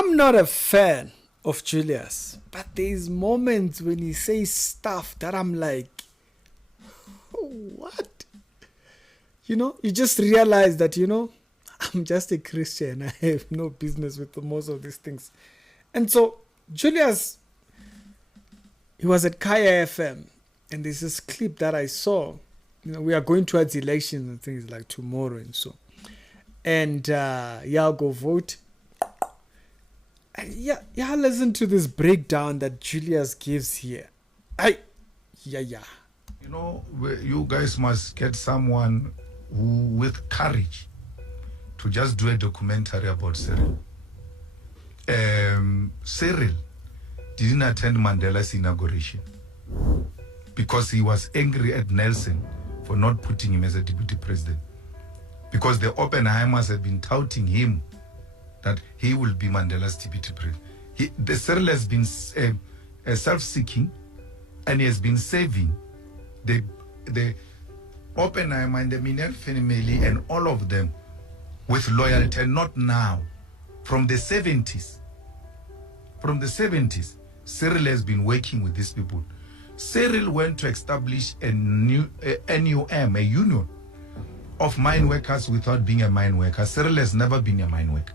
I'm not a fan of Julius, but there's moments when he says stuff that I'm like, what? You just realize that, I'm just a Christian. I have no business with most of these things. And so Julius, he was at Kaya FM, and there's this clip that I saw. We are going towards elections and things like tomorrow and so. And y'all go vote. And y'all listen to this breakdown that Julius gives here. Yeah. You guys must get someone with courage to just do a documentary about Cyril. Cyril didn't attend Mandela's inauguration because he was angry at Nelson for not putting him as a deputy president. Because the Oppenheimers have been touting him that he will be Mandela's deputy president. Cyril has been self-seeking, and he has been saving the Oppenheimer and the Minel family and all of them with loyalty, and not now. From the 70s, Cyril has been working with these people. Cyril went to establish a new NUM, a union of mine workers without being a mine worker. Cyril has never been a mine worker.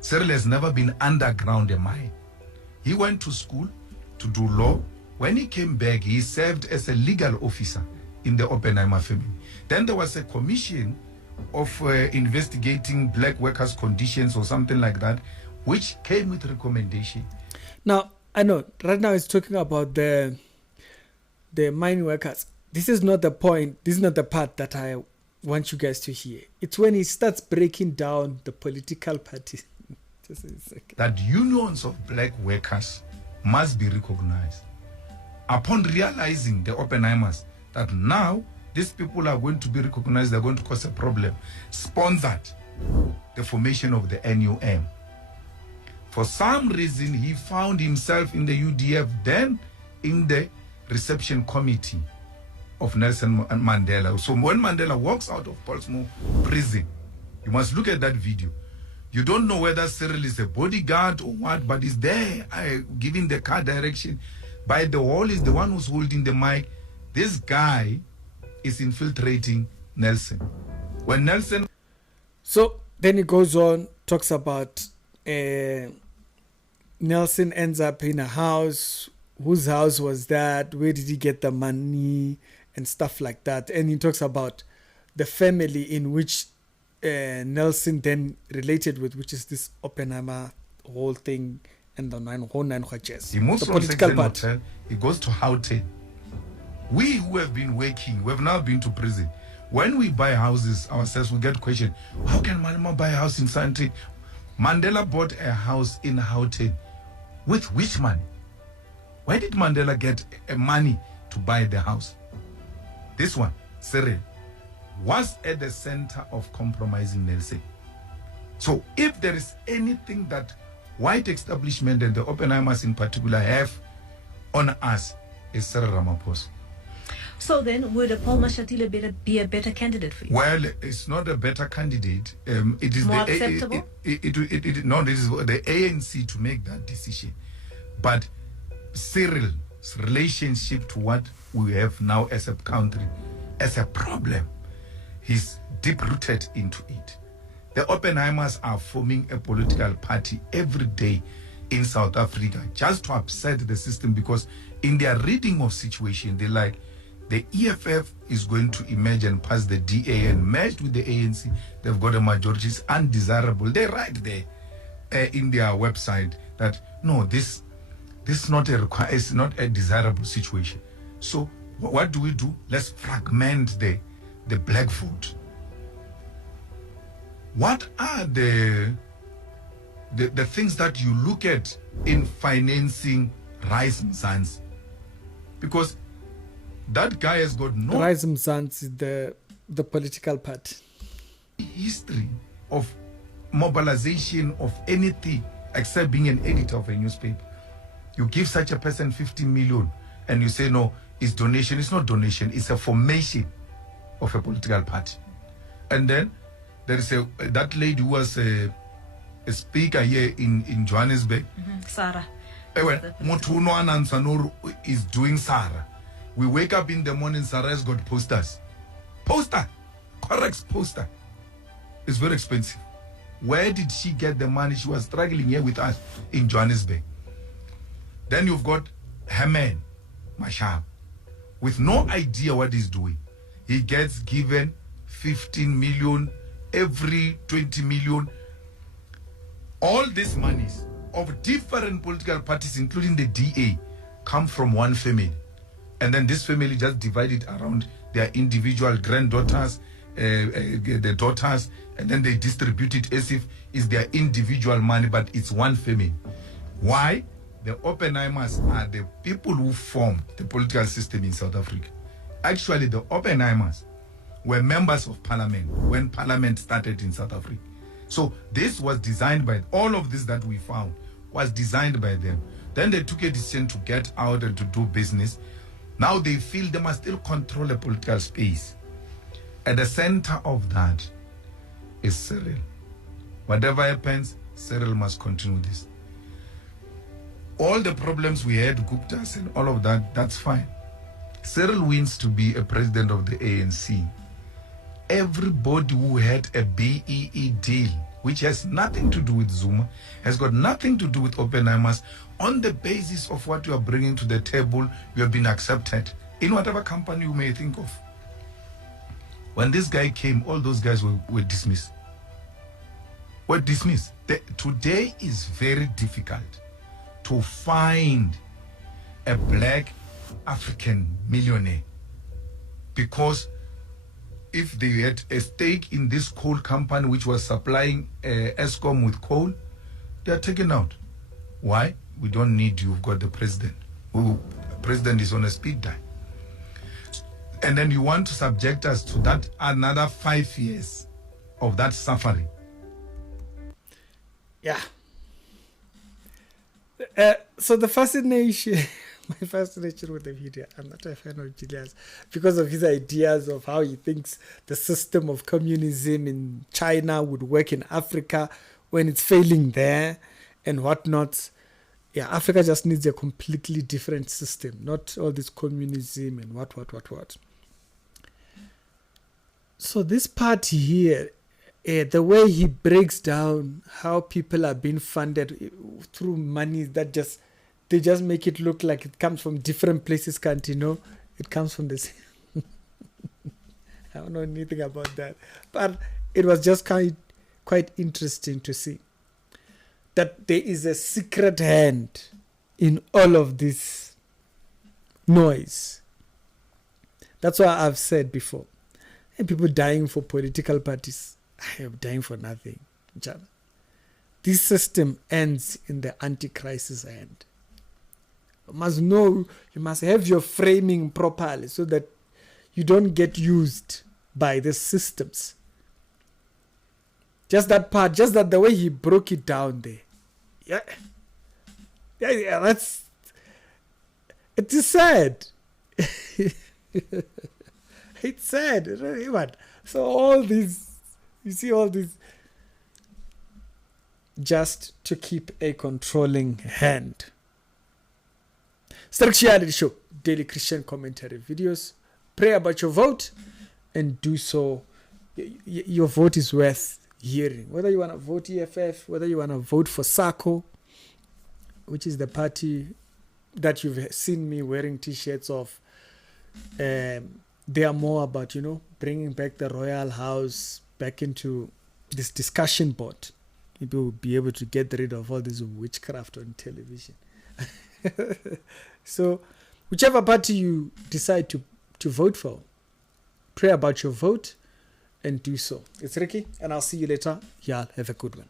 Cyril has never been underground a mine. He went to school to do law. When he came back, he served as a legal officer in the Oppenheimer family. Then there was a commission of investigating black workers' conditions or something like that, which came with recommendation. Now, I know, right now it's talking about the mine workers. This is not the point. This is not the part that I want you guys to hear. It's when he starts breaking down the political parties. Just a second. That unions of black workers must be recognized. Upon realizing, the Oppenheimers, that now these people are going to be recognized, they're going to cause a problem, sponsored the formation of the NUM. For some reason, he found himself in the UDF, then in the reception committee of Nelson Mandela. So when Mandela walks out of Portsmouth prison, you must look at that video. You don't know whether Cyril is a bodyguard or what, but he's there giving the car direction. By the wall is the one who's holding the mic. This guy is infiltrating Nelson. When Nelson... So then he goes on, talks about Nelson ends up in a house. Whose house was that? Where did he get the money? And stuff like that. And he talks about the family in which Nelson then related with, which is this Oppenheimer whole thing and the whole nine hodges. He moves the from political part. Hotel, he goes to Houten. We who have been working, we have now been to prison. When we buy houses ourselves, we get questioned, how can Malema buy a house in Sante? Mandela bought a house in Houten. With which money? Why did Mandela get money to buy the house? This one, Cyril, was at the center of compromising Nelson. So if there is anything that white establishment and the Oppenheimers in particular have on us, is Cyril Ramaphosa. So then, would Paul Mashatile be a better candidate for you? Well, it's not a better candidate. It is more acceptable? No, this is the ANC to make that decision. But Cyril's relationship to what we have now as a country, as a problem, he's deep-rooted into it. The Oppenheimers are forming a political party every day in South Africa just to upset the system, because in their reading of situation, they like the EFF is going to emerge and pass the DA and merged with the ANC. They've got a majority. It's undesirable. They write there in their website that no, this is not it's not a desirable situation. So what do? Let's fragment the black vote. What are the things that you look at in financing Rise Mzansi? Because that guy has got no... Rise Mzansi is the political party. History of mobilization of anything except being an editor of a newspaper. You give such a person 50 million and you say, no, it's donation. It's not donation. It's a formation of a political party. And then there is that lady who was a speaker here in Johannesburg. Sarah. Motho uno anansa no is doing Sarah. We wake up in the morning, Sarah has got posters. Poster, correct poster. It's very expensive. Where did she get the money? She was struggling here with us in Johannesburg. Then you've got Herman Mashab with no idea what he's doing. He gets given 15 million every 20 million. All these monies of different political parties, including the DA, come from one family. And then this family just divided around their individual granddaughters, the daughters, and then they distribute it as if it's their individual money, but it's one family. Why? The Oppenheimers are the people who formed the political system in South Africa. Actually, the Oppenheimers were members of parliament when parliament started in South Africa. So this was designed by, all of this that we found was designed by them. Then they took a decision to get out and to do business. Now they feel they must still control the political space. At the center of that is Cyril. Whatever happens, Cyril must continue this. All the problems we had, Guptas and all of that, that's fine. Cyril wins to be a president of the ANC. Everybody who had a BEE deal, which has nothing to do with Zuma, has got nothing to do with Oppenheimers, on the basis of what you are bringing to the table, you have been accepted in whatever company you may think of. When this guy came, all those guys were dismissed. Were dismissed. Today is very difficult to find a black African millionaire, because if they had a stake in this coal company which was supplying Eskom with coal, they are taken out. Why? We don't need you. You've got the president. The president is on a speed dial. And then you want to subject us to that another 5 years of that suffering. Yeah. So the fascination, my fascination with the video, I'm not a fan of Julius because of his ideas of how he thinks the system of communism in China would work in Africa when it's failing there and whatnot. Yeah, Africa just needs a completely different system, not all this communism and what. So this party here, the way he breaks down how people are being funded through money that they just make it look like it comes from different places, can't you know? It comes from the same. I don't know anything about that. But it was just quite interesting to see that there is a secret hand in all of this noise. That's why I've said before, and people dying for political parties, I am dying for nothing. This system ends in the anti-crisis end. You must know, you must have your framing properly so that you don't get used by the systems. Just that part, just that the way he broke it down there. Yeah, that's, it is sad. It's sad. So all these, you see all these, just to keep a controlling hand. Strict Reality Show, daily Christian commentary videos. Pray about your vote and do so. Your vote is worth hearing. Whether you want to vote EFF, whether you want to vote for SACO, which is the party that you've seen me wearing t-shirts of. They are more about, bringing back the royal house back into this discussion board. People will be able to get rid of all this witchcraft on television. So whichever party you decide to vote for, pray about your vote and do so. It's Ricky, and I'll see you later. Y'all have a good one.